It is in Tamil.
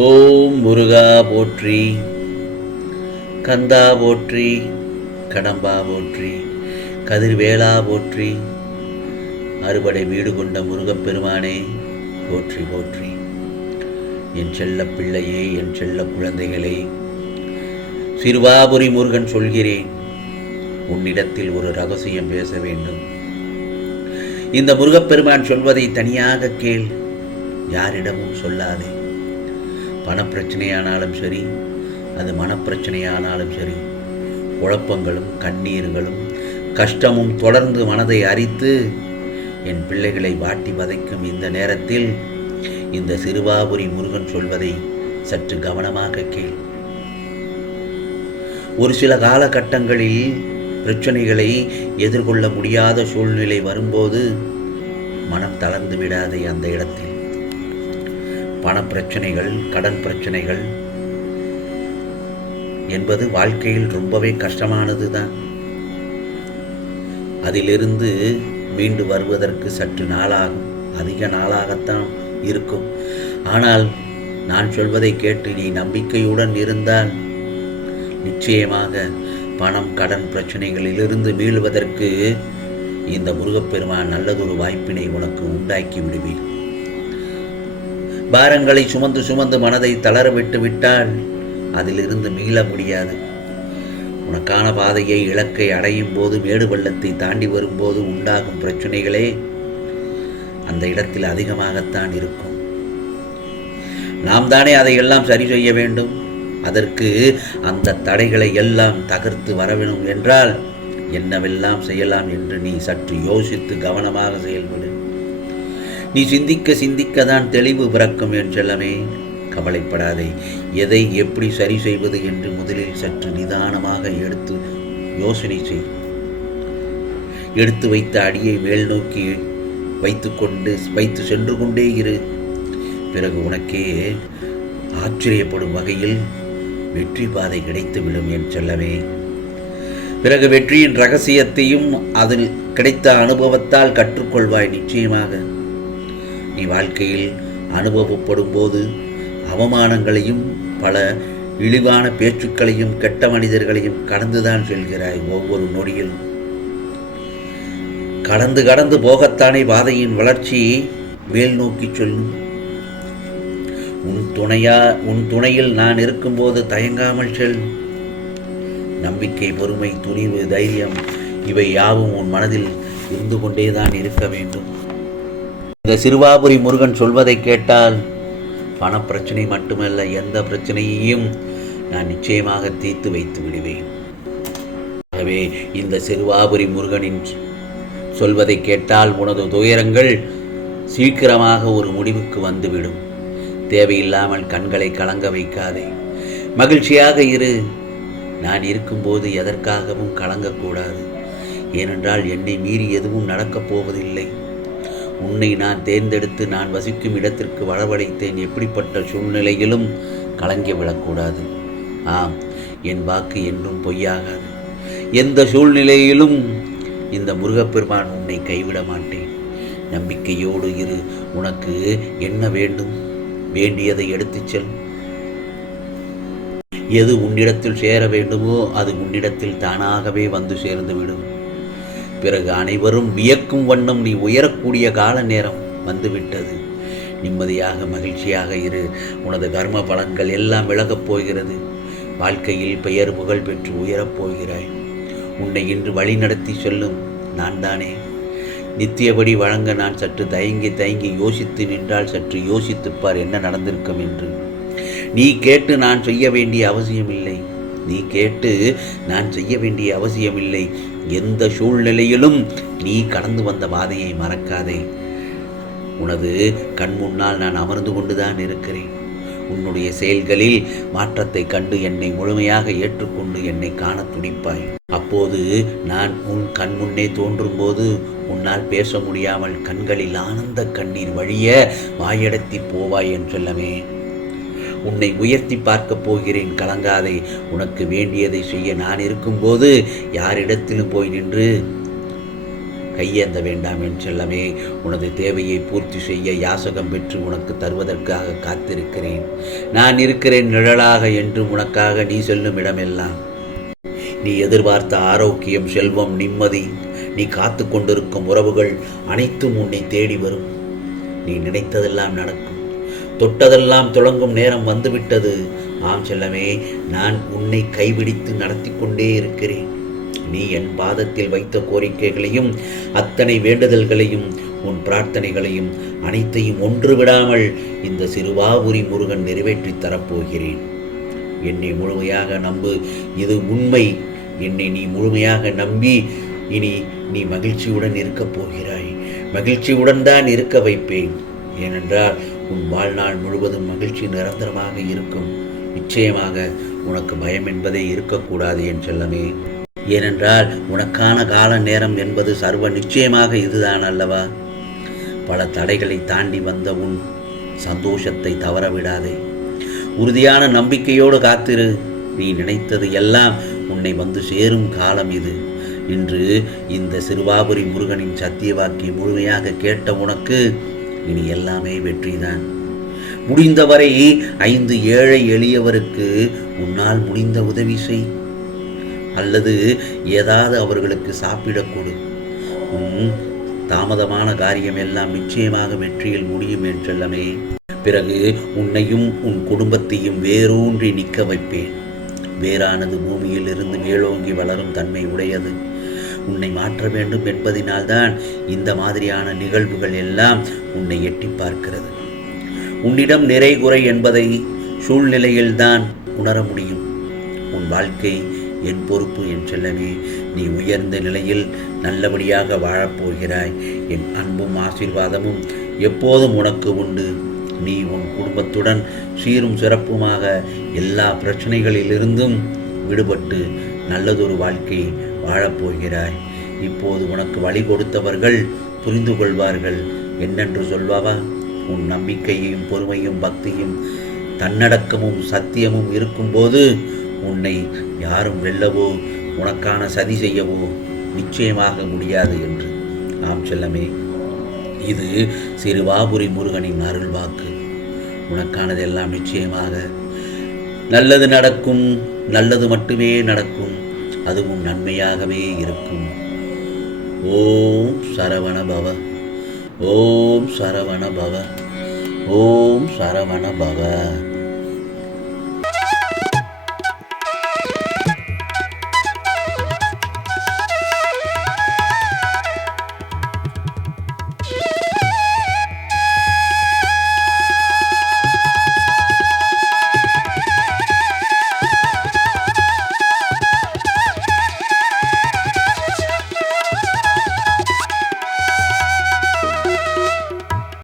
ஓம் முருகா போற்றி, கந்தா போற்றி, கடம்பா போற்றி, கதிர்வேலா போற்றி, அறுபடை வீடு கொண்ட முருகப்பெருமானே போற்றி போற்றி. என் செல்ல பிள்ளையே, என் செல்ல குழந்தைகளே, சிறுவாபுரி முருகன் சொல்கிறேன், உன்னிடத்தில் ஒரு ரகசியம் பேச வேண்டும். இந்த முருகப்பெருமான் சொல்வதை தனியாக கேள், யாரிடமும் சொல்லாதே. பணப்பிரச்சனையானாலும் சரி, அது மனப்பிரச்சனையானாலும் சரி, குழப்பங்களும் கண்ணீர்களும் கஷ்டமும் தொடர்ந்து மனதை அரித்து என் பிள்ளைகளை வாட்டி வதைக்கும் இந்த நேரத்தில் இந்த சிறுவாபுரி முருகன் சொல்வதை சற்று கவனமாக கேள். ஒரு சில காலகட்டங்களில் பிரச்சனைகளை எதிர்கொள்ள முடியாத சூழ்நிலை வரும்போது மனம் தளர்ந்து விடாதே. அந்த இடத்தில் பணப்பிரச்சனைகள், கடன் பிரச்சனைகள் என்பது வாழ்க்கையில் ரொம்பவே கஷ்டமானது தான். அதிலிருந்து மீண்டு வருவதற்கு சற்று நாளாகும், அதிக நாளாகத்தான் இருக்கும். ஆனால் நான் சொல்வதை கேட்டு நீ நம்பிக்கையுடன் இருந்தால் நிச்சயமாக பணம், கடன் பிரச்சனைகளிலிருந்து மீளுவதற்கு இந்த முருகப்பெருமான் நல்லதொரு வாய்ப்பினை உனக்கு உண்டாக்கி விடுவேன். பாரங்களை சுமந்து சுமந்து மனதை தளர விட்டு விட்டால் அதிலிருந்து மீள முடியாது. உனக்கான பாதையை, இலக்கை அடையும் போது, மேடு பள்ளத்தை தாண்டி வரும்போது உண்டாகும் பிரச்சனைகளே அந்த இடத்தில் அதிகமாகத்தான் இருக்கும். நாம் தானே அதையெல்லாம் சரி செய்ய வேண்டும். அதற்கு அந்த தடைகளை எல்லாம் தகர்த்து வர வேண்டும் என்றால் என்னவெல்லாம் செய்யலாம் என்று நீ சற்று யோசித்து கவனமாக செயல்படு. நீ சிந்திக்க சிந்திக்க தான் தெளிவு பிறக்கும் என் செல்லமே. கவலைப்படாதே. எதை எப்படி சரி செய்வது என்று முதலில் சற்று நிதானமாக எடுத்து யோசனை செய். எடுத்து வைத்த அடியை மேல் நோக்கி வைத்து சென்று கொண்டே இரு. பிறகு உனக்கே ஆச்சரியப்படும் வகையில் வெற்றி பாதை கிடைத்துவிடும் என் செல்லமே. பிறகு வெற்றியின் ரகசியத்தையும் அதில் கிடைத்த அனுபவத்தால் கற்றுக்கொள்வாய். நிச்சயமாக நீ வாழ்க்கையில் அனுபவப்படும் போது அவமானங்களையும் பல இழிவான பேச்சுக்களையும் கெட்ட மனிதர்களையும் கடந்துதான் செல்கிறாய். ஒவ்வொரு நொடியிலும் கடந்து கடந்து போகத்தானே பாதையின் வளர்ச்சி மேல் நோக்கி சொல்லும். உன் துணையில் நான் இருக்கும்போது தயங்காமல் செல். நம்பிக்கை, பொறுமை, துணிவு, தைரியம் இவை யாவும் உன் மனதில் இருந்து கொண்டேதான் இருக்க வேண்டும். இந்த சிறுவாபுரி முருகன் சொல்வதை கேட்டால் பணப்பிரச்சனை மட்டுமல்ல, எந்த பிரச்சனையையும் நான் நிச்சயமாக தீர்த்து வைத்து விடுவேன். ஆகவே இந்த சிறுவாபுரி முருகனின் சொல்வதை கேட்டால் உனது துயரங்கள் சீக்கிரமாக ஒரு முடிவுக்கு வந்துவிடும். தேவையில்லாமல் கண்களை கலங்க வைக்காதே. மகிழ்ச்சியாக இரு. நான் இருக்கும்போது எதற்காகவும் கலங்கக்கூடாது. ஏனென்றால் என்னை மீறி எதுவும் நடக்கப் போவதில்லை. உன்னை நான் தேர்ந்தெடுத்து நான் வசிக்கும் இடத்திற்கு வரவழைத்தேன். எப்படிப்பட்ட சூழ்நிலையிலும் கலங்கிவிடக்கூடாது. ஆம், என் வாக்கு என்றும் பொய்யாகாது. எந்த சூழ்நிலையிலும் இந்த முருகப்பெருமான் உன்னை கைவிட மாட்டேன். நம்பிக்கையோடு இரு. உனக்கு என்ன வேண்டும், வேண்டியதை எடுத்துச் செல். எது உன்னிடத்தில் சேர வேண்டுமோ அது உன்னிடத்தில் தானாகவே வந்து சேர்ந்துவிடும். பிறகு அனைவரும் வியக்கும் வண்ணம் நீ உயரக்கூடிய கால நேரம் வந்துவிட்டது. நிம்மதியாக மகிழ்ச்சியாக இரு. உனது கர்ம பலன்கள் எல்லாம் விலகப் போகிறது. வாழ்க்கையில் பெயர் புகழ் பெற்று உயரப் போகிறாய். உன்னை இன்று வழி நடத்தி செல்லும் நான் தானே. நித்தியபடி வழங்க நான் சற்று தயங்கி யோசித்து நின்றால் சற்று யோசித்துப்பார் என்ன நடந்திருக்கும் என்று. நீ கேட்டு நான் செய்ய வேண்டிய அவசியமில்லை. எந்த சூழ்நிலையிலும் நீ கடந்து வந்த பாதையை மறக்காதே. உனது கண் முன்னால் நான் அமர்ந்து கொண்டுதான் இருக்கிறேன். உன்னுடைய செயல்களில் மாற்றத்தை கண்டு என்னை முழுமையாக ஏற்றுக்கொண்டு என்னை காண துடிப்பாய். அப்போது நான் உன் கண் முன்னே தோன்றும் போது உன்னால் பேச முடியாமல் கண்களில் ஆனந்த கண்ணீர் வழிய வாயடத்தி போவாய் என் செல்லமே. உன்னை உயர்த்தி பார்க்கப் போகிறேன், கலங்காதே. உனக்கு வேண்டியதை செய்ய நான் இருக்கும்போது யாரிடத்திலும் போய் நின்று கையேந்த வேண்டாம் என் செல்லமே. உனது தேவையை பூர்த்தி செய்ய யாசகம் பெற்று உனக்கு தருவதற்காக காத்திருக்கிறேன். நான் இருக்கிறேன் நிழலாக என்று உனக்காக நீ செல்லும் இடமெல்லாம். நீ எதிர்பார்த்த ஆரோக்கியம், செல்வம், நிம்மதி, நீ காத்து கொண்டிருக்கும் உறவுகள் அனைத்தும் உன்னை தேடி வரும். நீ நினைத்ததெல்லாம் நடக்கும். தொட்டதெல்லாம் தொடங்கும் நேரம் வந்துவிட்டது. ஆம் செல்லமே, நான் உன்னை கைபிடித்து நடத்தி கொண்டே இருக்கிறேன். நீ என் பாதத்தில் வைத்த கோரிக்கைகளையும் அத்தனை வேண்டுதல்களையும் உன் பிரார்த்தனைகளையும் அனைத்தையும் ஒன்று விடாமல் இந்த சிறுவாபுரி முருகன் நிறைவேற்றி தரப்போகிறேன். என்னை முழுமையாக நம்பு, இது உண்மை. என்னை நீ முழுமையாக நம்பி இனி நீ மகிழ்ச்சியுடன் இருக்கப் போகிறாய். மகிழ்ச்சியுடன் தான் இருக்க வைப்பேன். ஏனென்றால் உன் வாழ்நாள் முழுவதும் மகிழ்ச்சி நிரந்தரமாக இருக்கும். நிச்சயமாக உனக்கு பயம் என்பதே இருக்கக்கூடாது என் செல்லமே. ஏனென்றால் உனக்கான கால நேரம் என்பது சர்வ நிச்சயமாக இதுதான் அல்லவா? பல தடைகளை தாண்டி வந்த உன் சந்தோஷத்தை தவறவிடாதே. உறுதியான நம்பிக்கையோடு காத்திரு. நீ நினைத்தது எல்லாம் உன்னை வந்து சேரும் காலம் இது. இன்று இந்த சிறுவாபுரி முருகனின் சத்திய வாக்கியை முழுமையாக கேட்ட உனக்கு இனி எல்லாமே வெற்றிதான். முடிந்தவரை 5 ஏழை எளியவருக்கு உன்னால் முடிந்த உதவி செய், அல்லது ஏதாவது அவர்களுக்கு சாப்பிடக் கொடு. தாமதமான காரியம் எல்லாம் நிச்சயமாக வெற்றியில் முடியும் என்றெல்லாமே. பிறகு உன்னையும் உன் குடும்பத்தையும் வேரூன்றி நிற்க வைப்பேன். வேறானது பூமியில் இருந்து மேலோங்கி வளரும் தன்மை உடையது. உன்னை மாற்ற வேண்டும் என்பதினால்தான் இந்த மாதிரியான நிகழ்வுகள் எல்லாம் உன்னை எட்டி பார்க்கிறது. உன்னிடம் நிறை குறை என்பதை சூழ்நிலையில்தான் உணர முடியும். உன் வாழ்க்கை என் பொறுப்பு என் செல்லமே. நீ உயர்ந்த நிலையில் நல்லபடியாக வாழப்போகிறாய். என் அன்பும் ஆசீர்வாதமும் எப்போதும் உனக்கு உண்டு. நீ உன் குடும்பத்துடன் சீரும் சிறப்புமாக எல்லா பிரச்சனைகளிலிருந்தும் விடுபட்டு நல்லதொரு வாழ்க்கை வாழப்போகிறாய். இப்போது உனக்கு வழி கொடுத்தவர்கள் புரிந்து கொள்வார்கள். என்னென்று சொல்வாவா? உன் நம்பிக்கையும் பொறுமையும் பக்தியும் தன்னடக்கமும் சத்தியமும் இருக்கும்போது உன்னை யாரும் வெல்லவோ உனக்கான சதி செய்யவோ நிச்சயமாக முடியாது என்று. ஆம் செல்லமே, இது சிறுவாபுரி முருகனின் அருள் வாக்கு. உனக்கானதெல்லாம் நிச்சயமாக நல்லது நடக்கும். நல்லது மட்டுமே நடக்கும். அதுவும் நன்மையாகவே இருக்கும். ஓம் சரவண பவ. ஓம் சரவண பவ. ஓம் சரவண பவ.